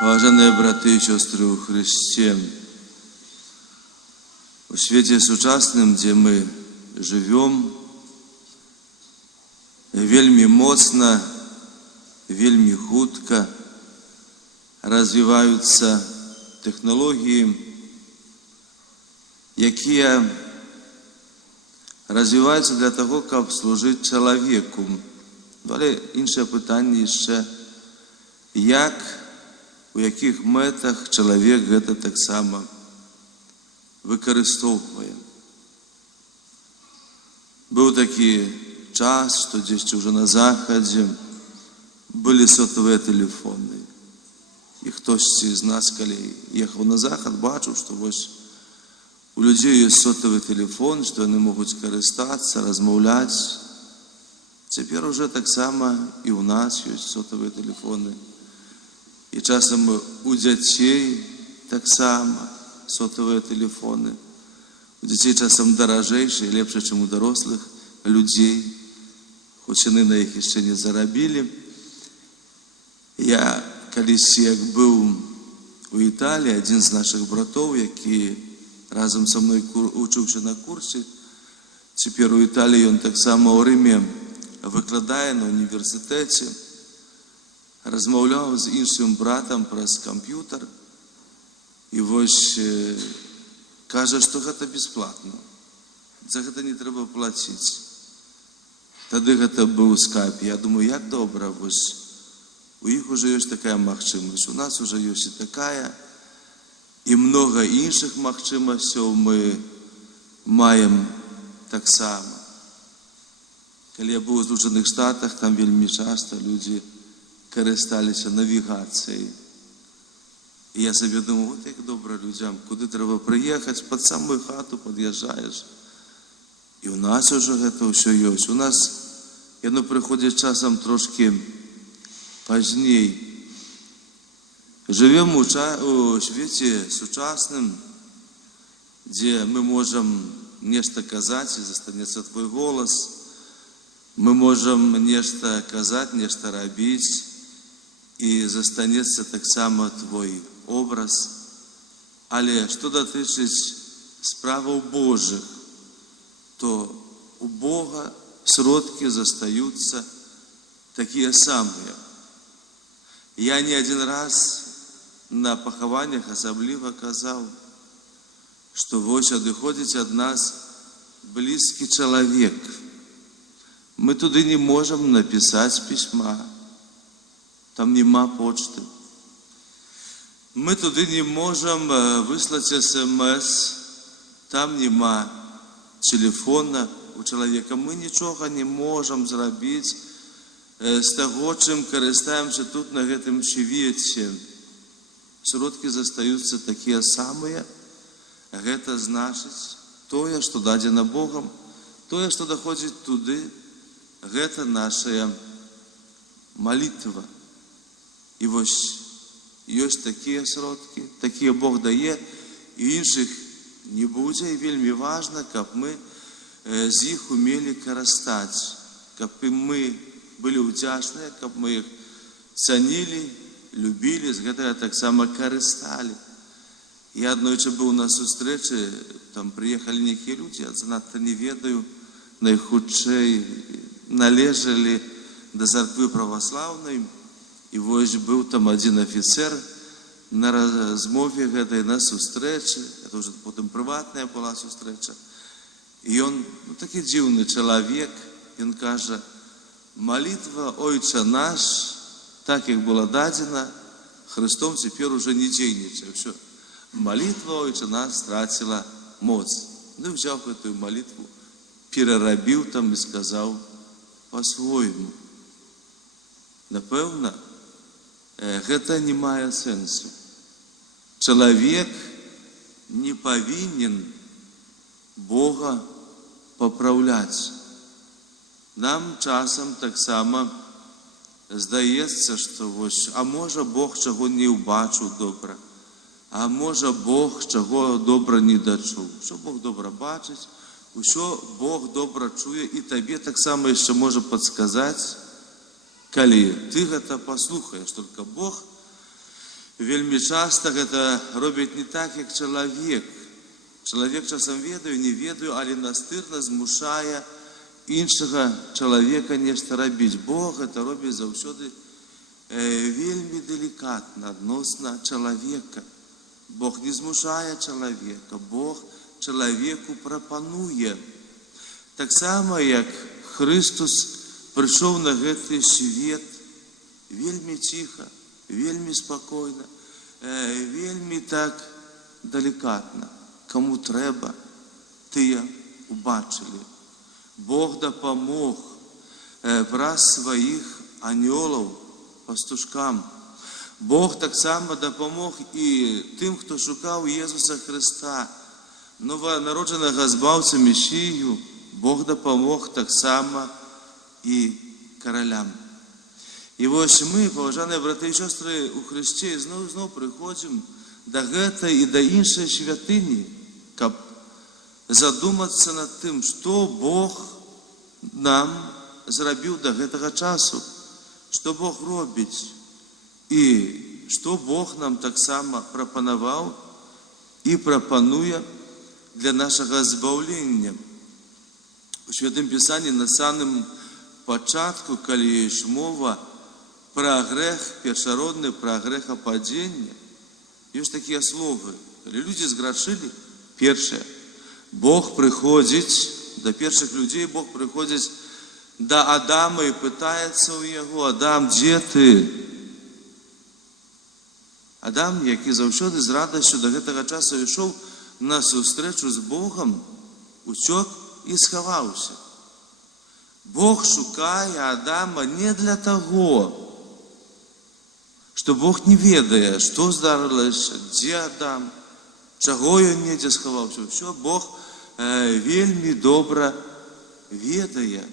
Уважаемые браты и сестры у Христе, у свете сучасным, где мы живем, вельми моцна, вельми хутка развиваются технологии, якія развиваються для того, каб служити чоловіку. Але інше питання ще, як, у яких метах чоловік гэта так само використовує. Був такий час, що десь вже на Заході були сотові телефони. І хтось з нас, коли їхав на Захід, бачив, що ось у людей є сотовий телефон, що вони можуть користатися, розмовляти. Тепер уже так само і у нас є сотові телефони. І часом у дітей так само сотові телефони. У дітей часом дорожче і ліпше, ніж у дорослих людей, хоч вони на їх ще не заробили. Я колись, як був у Італії, один з наших братів, який разом со мною учився на курсі, тепер у Італії він так само у Римі викладає на університеті, розмовляв з іншим братом праз комп'ютер, і ось каже, що це безплатно, за це не треба платити. Тоді це був скайп. Я думаю, як добре, ось у них вже є така можливість, у нас вже є і така, і много інших можливостей ми маємо так само. Коли я був у Сполучених Штатах, там вельми часто люди користалися навігацією. І я собі думав, от як добре людям, куди треба приїхати, під саму хату під'їжджаєш. І у нас вже це все є. У нас, воно приходить часом трошки пізніше. Живемо у світі сучасним, де ми можемо нечто казати, і застанеться твій голос. Мы можем нечто казать, нечто робить, и застанется так само твой образ. Але что дотычить справ Божьих, то у Бога сродки застаются такие самые. Я не один раз на похованиях особливо казал, что вот отходит от нас близкий человек. Мы туди не можемо написати письма, там нема почти. Ми туди не можемо вислати смс, там нема телефона у чоловіка. Ми нічого не можемо зробити з того, чим користуємося тут на гэтым світі. Сродки застаються такі самі, гэта значить тое, що дадено Богом, тое, що доходить туди, гэта наша молитва. І ось є такі сродки, такі Бог дає, і інших не буде. І вельми важно, каб ми з їх умели користати, каб ми були вдячні, каб ми їх цінили, любили, з гэтага так само користали. Я однойче був на зустрічі, там приїхали некі люди, я занадто не ведаю, найхудший належали до церкви православної, і ось був там один офіцер на розмові гэтай, на зустрічі, це вже потім приватна була зустріча, і він, такий дивний чоловік, він каже, молитва Отче наш, так як була дадена, Христом тепер уже не дійничає, що молитва Отче наш стратила моць. Ну, взяв цю молитву, переробив там і сказав по-своєму. Напевно, гэта не мае сенсу. Чоловік не повинен Бога поправляти. Нам часом так само здається, що ось, а може Бог чого не убачив добре, а може Бог чого добре не дочув. Що Бог добре бачить, що Бог добре чує, і тобі так само ще може підказати, коли ти гэта послухаєш. Тільки Бог Вельмі часта гэта робіць не так, як чалавек. Чалавек часам ведаю, не ведаю, але настырна змушае іншага чалавека нешта рабіць. Бог гэта робіць заўсёды вельмі делікатна адносна чалавека. Бог не змушае чалавека, Бог чалавеку прапануе. Таксама, як Христос прыйшоў на гэты свет вельмі ціха, вельмі спакойна, вельмі так делікатна. Каму трэба, тыя убачылі. Бог дапамог праз сваіх анёлаў, пастушкам. Бог таксама дапамог і тым, хто шукаў Езуса Христа, нованароджанага збаўцу Месію. Бог дапамог таксама і каралям. І вось мы, паважаныя браты і сёстры у Хрысце, зноў прыходзім да гэтай і да іншай святыні, каб задумацца над тым, што Бог нам зрабіў да гэтага часу, што Бог робіць і што Бог нам таксама прапанаваў і прапануе для нашага збаўлення. У Святым Пісанні на самым пачатку, калі ж мова пра грэх першародны, пра грэхападзенне, ёсць такія словы. Калі людзі зграшылі, першае, Бог прыходзіць да першых людзей, Бог прыходзіць да Адама і пытаецца ў яго: Адам, дзе ты? Адам, які заўсёды з радасцю да гэтага часу ішоў на сустрэчу з Богам, уцёк і схаваўся. Бог шукае Адама не для таго, што Бог не ведае, што здарылася, дзе Адам, чаго ён недзе схаваўся. Усё Бог вельмі добра ведае.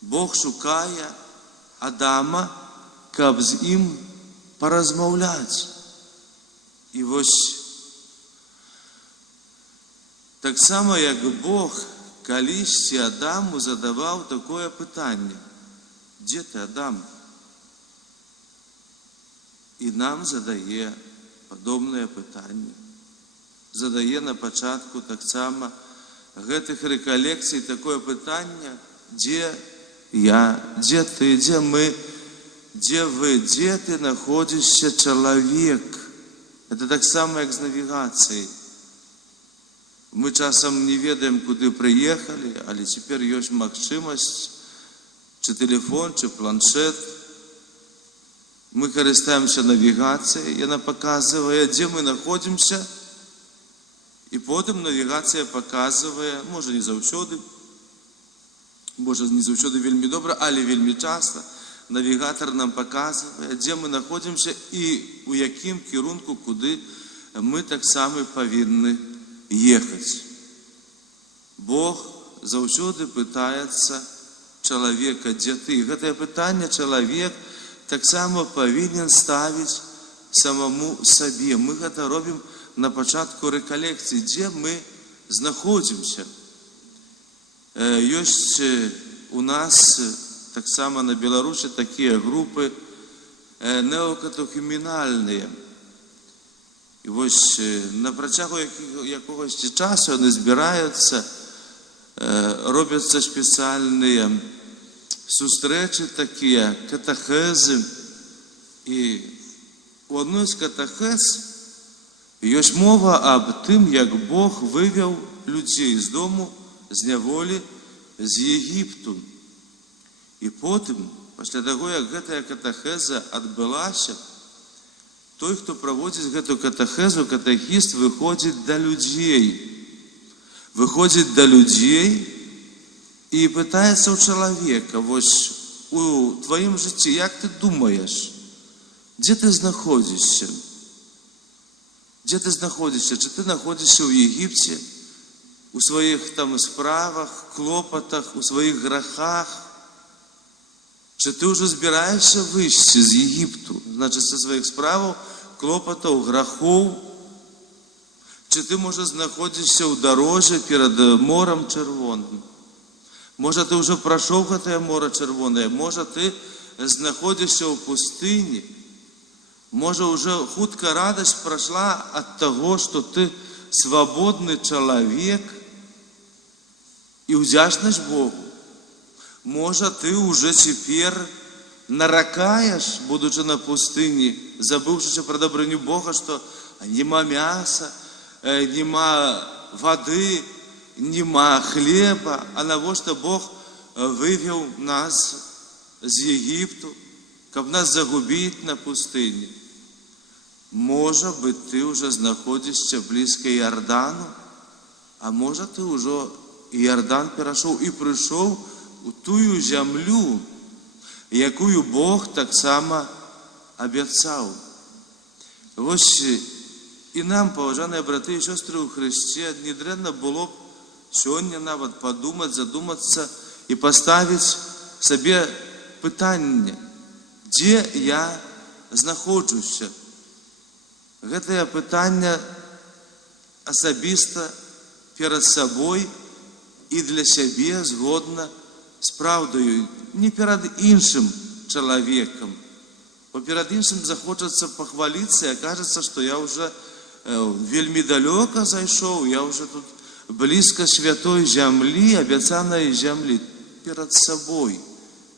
Бог шукае Адама, каб з ім паразмаўляць. І вось таксама, як Бог калісьці Адаму задаваў такое пытанне: дзе ты, Адам? І нам задае падобнае пытанне. Задае на пачатку таксама гэтых рэкалекцый такое пытанне: дзе я, дзе ты, дзе мы, дзе вы, дзе ты находзішся, чалавек? Это таксама, як з навігацыяй. Мы часам не ведаем, куды прыехалі, але цяпер ёсць магчымасць, чи телефон, чи планшет. Мы карыстаемся навігацыяй, яна паказвае, дзе мы находзімся, і потым навігацыя паказвае, можа не заўсёды вельмі добра, але вельмі часта навігатар нам паказвае, дзе мы находзімся і у якім кірунку, куды мы таксама павінны ехаць. Бог заўсёды пытаецца чалавека: дзе ты? Гэтае пытанне чалавек таксама павінен ставіць самому сабе. Мы гэта робім на пачатку рэкалекцыі, дзе мы знаходзімся. Ёсць у нас таксама на Беларусі такія групы неокатехумінальныя. І вось на працягу якогось часу яны збіраюцца, робяцца спецыяльныя сустрэчы такія, катэхезы. І у адной з катэхез ёсць мова аб тым, як Бог вывеў людзей з дому, з няволі, з Егіпту. І потым, пасля таго, як гэтая катэхеза адбылася, той, хто праводзіць гэту катэхезу, катэхіст, выходзіць да людзей. Выходзіць да людзей і пытаецца ў чалавека: вось у тваім жыцці, як ты думаеш, дзе ты знаходзішся? Дзе ты знаходзішся? Чи ты знаходзішся ў Егіпце, у сваіх там справах, клопатах, у сваіх грахах? Чи ти вже збираєшся вийти з Єгипту, значить, зі своїх справ, клопотів, грахов? Чи ти, може, знаходишся у дорозі перед морем Червоним? Може, ти вже пройшов це море Червоне? Може, ти знаходишся у пустині? Можа, уже хутка радасць прайшла ад таго, што ты свабодны чалавек і ўдзячнасць Богу. Можа, ты уже цяпер наракаеш, будучы на пустыні, забыўшыся пра дабрыню Бога, што нема мяса, нема вады, нема хлеба, а навошта Бог вывеў нас з Егіпту, каб нас загубіць на пустыні. Можа быць, ты уже знаходзішся блізка Іордану, а можа, ты ўжо Іордан перайшоў і прыйшоў у тую зямлю, якую Бог таксама абяцаў. Вось і нам, паважаныя браты і сёстры ў Хрысце, недрэнна было б сёння нават падумаць, задумацца і паставіць сабе пытанне, дзе я знаходжуся. Гэтае пытанне асабіста перад сабой і для сябе згодна з праўдаю, не перад іншым чалавекам. Бо перад іншым захочацца пахваліцца, і кажацца, што я ўжо вельмі далёка зайшоў, я ўжо тут блізка святой зямлі, абяцанай зямлі, перад сабой.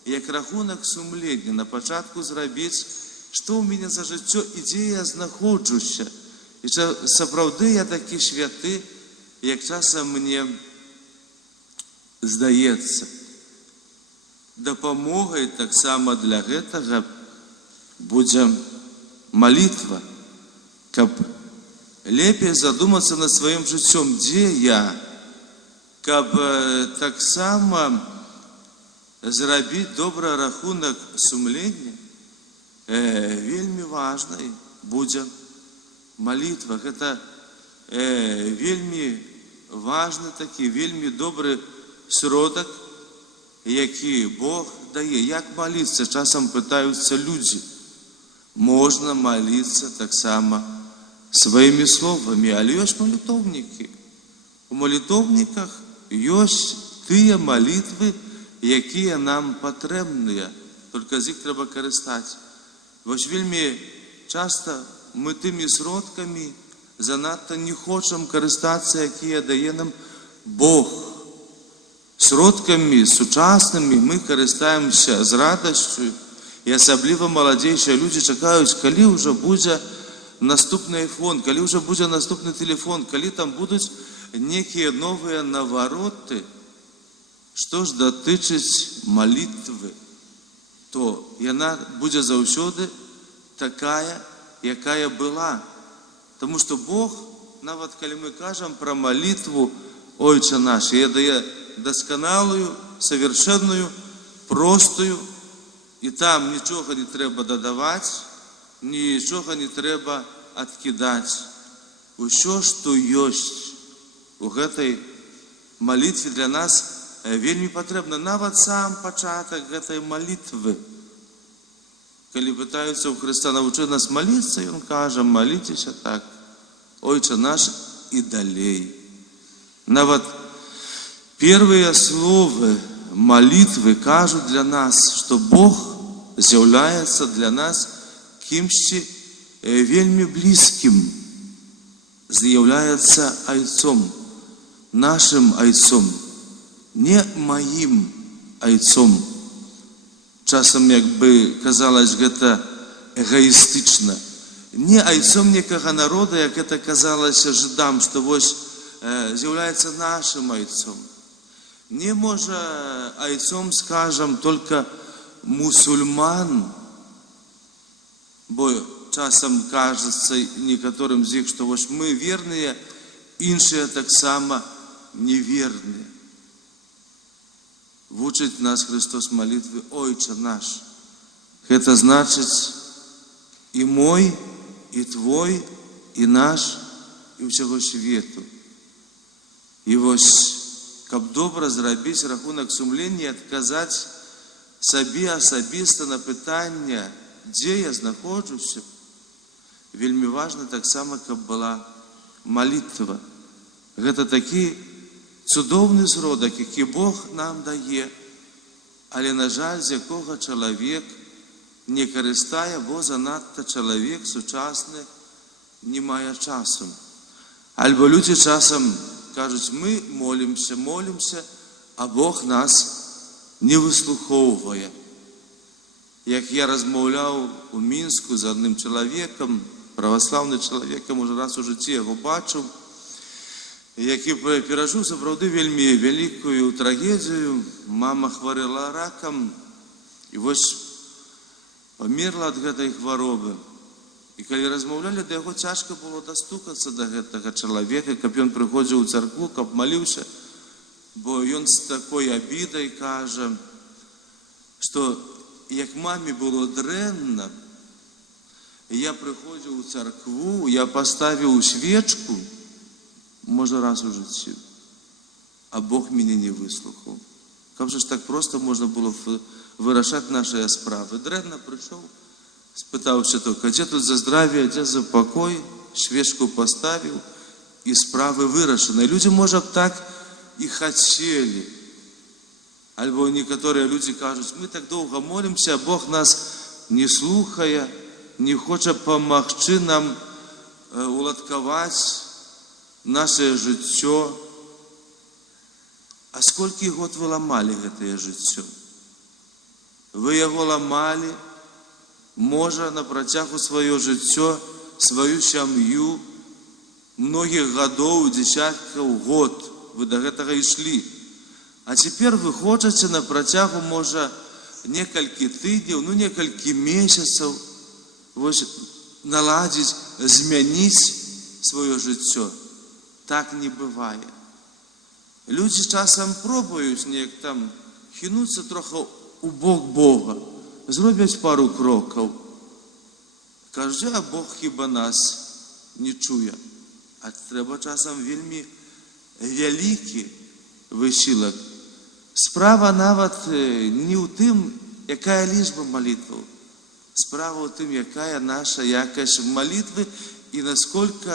Як рахунак сумлення на пачатку зрабіць, што ў мяне за жыццё і дзе я знаходжуся. І сапраўды я такі святы, як часам мне здаецца. Дапамогай таксама для гэтага будзе малітва, каб лепей задумацца над сваім жыццём, дзе я, каб таксама зрабіць добры рахунак сумлення. Вельмі важнай будзе малітва. Гэта вельмі важны такі, вельмі добры сродак, які Бог дае. Як маліцца? Часам пытаюцца людзі. Можна маліцца таксама сваімі словамі, але ёсць малітоўнікі. У малітоўніках ёсць тыя малітвы, якія нам патрэбныя, толькі з іх трэба карыстаць. Вось вельмі часта мы тымі сродкамі занадта не хочам карыстацца, якія дае нам Бог. Сродкамі сучаснымі мы карыстаемся з радасцю, і асабліва маладзейшыя людзі чакаюць, калі ўжо будзе наступны айфон, калі ўжо будзе наступны тэлефон, калі там будуць некія новыя навароты. Што ж датычыць малітвы, то яна будзе заўсёды такая, якая была. Таму што Бог, нават калі мы кажам пра малітву Ойча наш, яе дае дасканалую, совершенную, простую, і там нічога не трэба дадаваць, нічога не трэба адкідаць. Усё, што ёсць у гэтай малітве для нас вельмі патрэбна. Нават сам пачатак гэтай малітвы. Калі пытаюцца ў Хрыста навучыць нас маліцца, ён кажа, маліцеся так, Ойча наш, і далей. Нават первыя словы малітвы кажуць для нас, што Бог з'яўляецца для нас кімсьці вельмі блізкім, з'яўляецца айцом, нашым айцом, не маім айцом. Часам, як бы казалось, гэта эгоістычна. Не айцом некага народа, як гэта казалася жыдам, што вось з'яўляецца нашым айцом. Не можа айцом, скажам, только мусульман, бо часам кажацца некаторым з іх, што вось мы верныя, іншыя таксама неверныя. Вучыць нас Христос малітвы Ойча наш. Гэта значыць і мой, і твой, і наш, і ўсяго свету. І вось, каб добра зрабіць рахунак сумлення і адказаць сабе асабіста на пытанне, дзе я знаходжуся, вельмі важна таксама, каб была малітва. Гэта такі цудоўны зродак, які Бог нам дае, але, на жаль, з якога чалавек не користає, бо занадто чоловік сучасний не має часу. Або люди часом кажуть, ми молимося, а Бог нас не вислуховує. Як я розмовляв у Мінську з одним чоловіком, православним чоловіком, уже раз у житті його бачив, який пережив, справді, вельми великою трагедію. Мама хворіла раком, і ось померла від цієї хвороби. І коли розмовляли, до його тяжко було достукатися до цього чоловіка, щоб він приходив у церкву, щоб молився, бо він з такою обідою каже, що як мамі було дренно, я приходив у церкву, я поставив свічку, може раз у житті, а Бог мене не вислухав. Як же ж так просто можна було вирішати наші справи? Дренно прийшов, спитав тільки, де тут за здрав'я, де за покой, свічку поставив, і справи вирішені. Люди, може б, так і хотіли. Або некоторі люди кажуть, ми так довго молимося, а Бог нас не слухає, не хоче допомогти нам уладкувати наше життя. А скільки год ви ламали це життя? Ви його ламали, може, на протягу свого життя, свою сім'ю, многих годов, десятків год ви до цього йшли. А тепер ви хочете на протягу, може, несколько тижнів, несколько місяців наладити, змінити своє життя. Так не буває. Люди часом пробують там хинутися трохи у бок Бога, зроблять пару кроків. Кажуть, а Бог хіба нас не чує. А треба часом вельми великий висілок. Справа навіть не у тим, яка лічба молитви. Справа у тим, яка наша якість молитви, і наскільки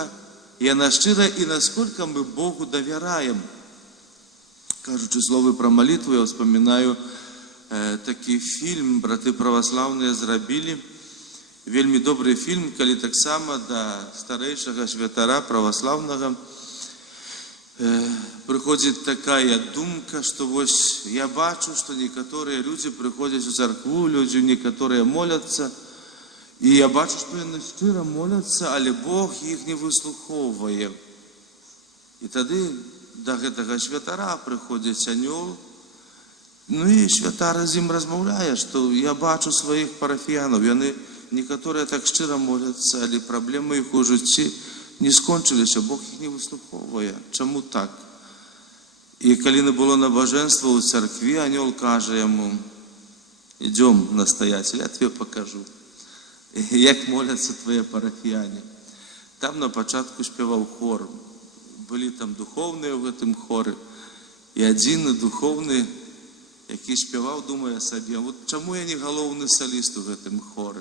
вона щира, і наскільки ми Богу довіряємо. Кажучи слово про молитву, я вспоминаю такий фільм, брати православні зробили. Вельми добрий фільм, коли так само до старейшого святара православного приходит такая думка, что вот я бачу, что некоторые люди приходят в церкву, люди некоторые молятся, и я бачу, что они щиро молятся, але Бог їх не вислуховує. І тоді до цього святара приходить ангел, і святар з ним розмовляє, що я бачу своїх парафіянів, і вони некоторые так щиро моляться, але проблеми їх у житті не скончилися, Бог їх не вислуховує. Чому так? І коли не було набоженства у церкві, ангел каже йому, йдемо, настоятель, я тобі покажу, як моляться твої парафіяни. Там на початку співав хор, були там духовні в цьому хорі, і один духовний, який співав, думає собі, от чому я не головний соліст у цьому хорі?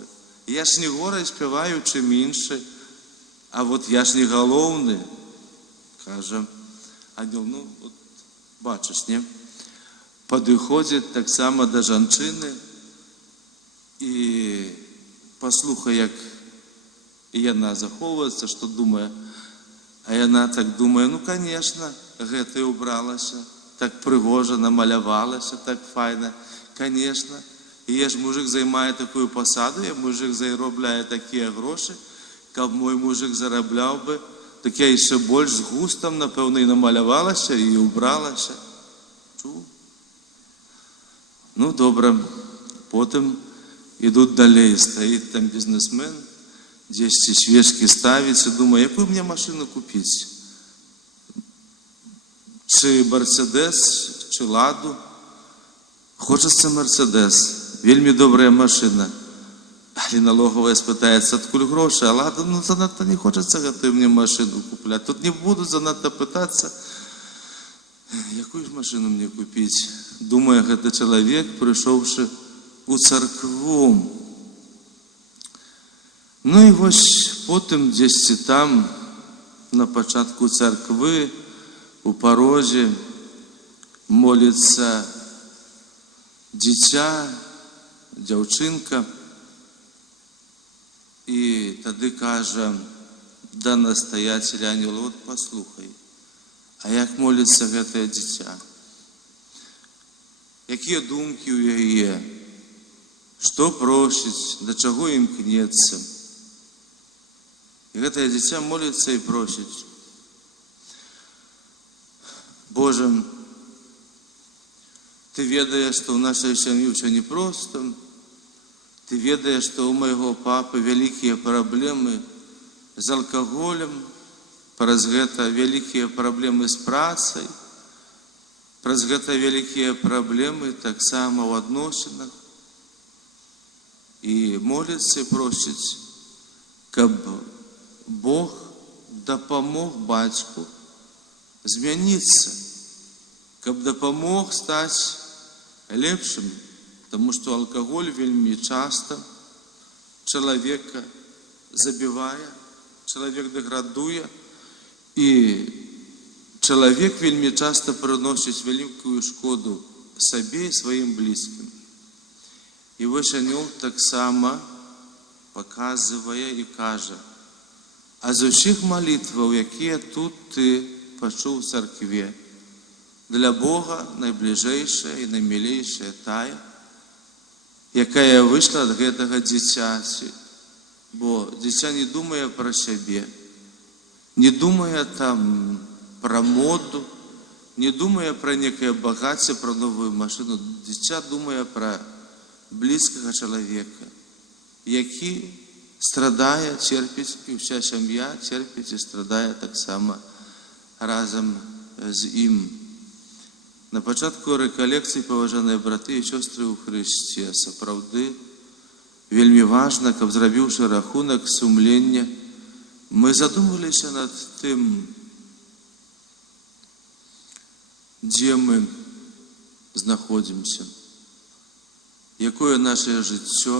Я ж не горе співаю, чим інший, а от я ж не головний, каже ангел, от бачиш, не? Підходить так само до жінки і послухає, як вона заховується, що думає. А вона так думає, звісно, гети убралася, так пригожа, намалювалася, так файно, звісно. І я ж мужик займає таку посаду, я мужик заробляє такі гроші, як мій мужик заробляв би, так я ще більш з густом, напевно, і намалювалася, і убралася. Чув? Добре. Потім йдуть далі, стоїть там бізнесмен, десь ці свічки ставить, і думає, яку мені машину купити? Чи Мерседес, чи Ладу? Хочеться Мерседес. Вельми добра машина. Але налоговая спитається, откуль гроші? А Лада, занадто не хочеться мені машину купляти. Тут не будуть занадто питатися, яку ж машину мені купити? Думає, це чоловік, прийшовши у церкву. І ось потім десь там, на початку церкви, у порозі, молиться дитя, дівчинка, І тоді каже до настоятеля ангел: от послухай, а як молиться гэтае дзіця? Якія думкі ў яе? Што просіць? Да чаго імкнецца? І гэтае дзіця моліцца і просіць: Боже, Ты ведаеш, што ў нашай сям'і ўсё непроста, Ты ведаеш, што ў майго папы вялікія праблемы з алкаголем, праз гэта вялікія праблемы з працай, праз гэта вялікія праблемы таксама ў адносінах. І моліцца і просіць, каб Бог дапамог бацьку змяніцца, каб дапамог стаць лепшым, тому што алкаголь вельмі часта чалавека забівае, чалавек дэградуе, і чалавек вельмі часта прыносіць вялікую шкоду сабе і сваім блізкім. І вось анёл таксама паказвае і кажа: а з усіх малітваў, якія тут ты пачуў у царкве, для Бога найбліжэйшая і наймілейшая тая, якая выйшла ад гэтага дзіцяці. Бо дзіця не думае пра сябе, не думае там пра моду, не думае пра некае багацце, пра новую машыну. Дзіця думае пра блізкага чалавека, які страдае, церпіць, і ўся сям'я церпіць і страдае таксама разам з ім. На пачатку рэкалекцыі, паважаныя браты і сёстры ў Хрысце, сапраўды вельмі важна, каб, зрабіўшы рахунак сумлення, мы задумаліся над тым, дзе мы знаходзімся, якое нашае жыццё,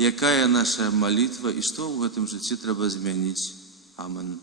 якая наша малітва і што ў гэтым жыцці трэба змяніць. Амен.